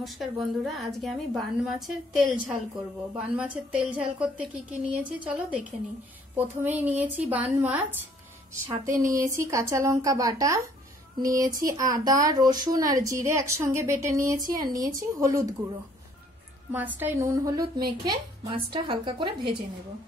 नमस्कार बंधुरा आज के आमी बान माछेर तेल झाल करब। बान माछेर तेल झाल करते की नियेछि चलो देखे नी। प्रथमेई नियेछि बान माछ, साथे नियेछि काँचा लंका बाटा, नियेछि आदा रसुन और जिरे एकसंगे बेटे नियेछि और नियेछि हलुद गुड़ो। माछटाय नुन हलुद मेखे माछटा हालका करे भेजे नेब।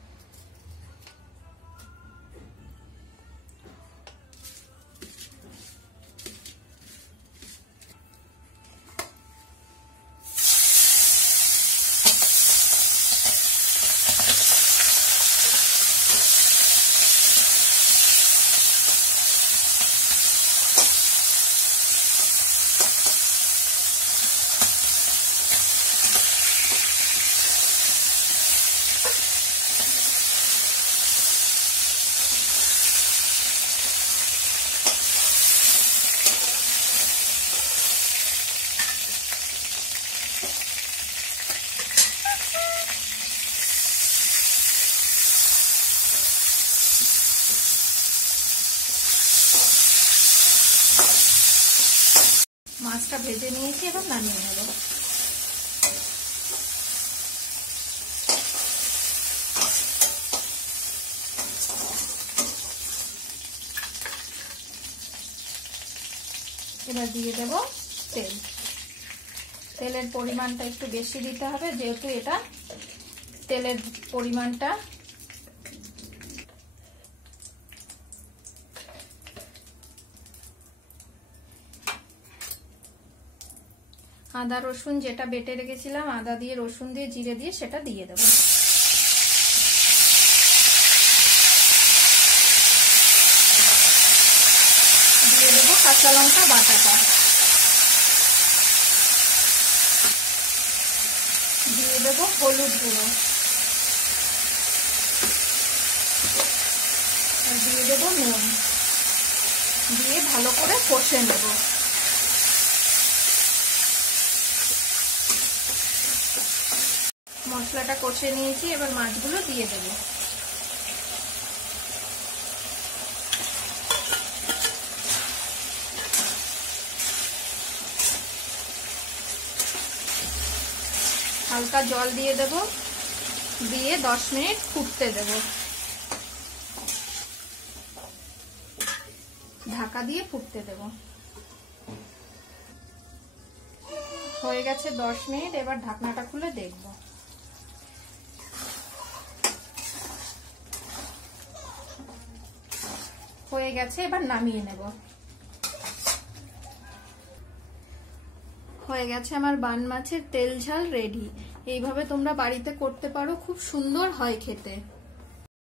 মাছটা ভেজে নিয়েছি, এবার নামিয়ে নেব। এবার দিয়ে দেব তেল। তেলের পরিমাণটা একটু বেশি দিতে হবে, যেহেতু এটা তেলের পরিমাণটা आदा रसुन जेटा बेटे रेखेছিলাম आदा दिए रसुन दिए जिरे दिए सेटा दिए देব। দিয়ে দেব কাঁচা লঙ্কা বাটাটা, দিয়ে দেব হলুদ গুঁড়ো, আর দিয়ে দেব নুন, দিয়ে ভালো করে কষে নেব। মশলাটা কষে নিয়েছি, এবার মাছগুলো দিয়ে দেব। হালকা জল দিয়ে দেব, দিয়ে 10 মিনিট ফুটতে দেব। ঢাকা দিয়ে ফুটতে দেব। হয়ে গেছে 10 মিনিট, এবার ঢাকনাটা খুলে দেখব। হয়ে গেছে, এবার নামিয়ে নেব। হয়ে গেছে আমার বান মাছের তেল ঝাল রেডি। এইভাবে তোমরা বাড়িতে করতে পারো, খুব সুন্দর হয় খেতে।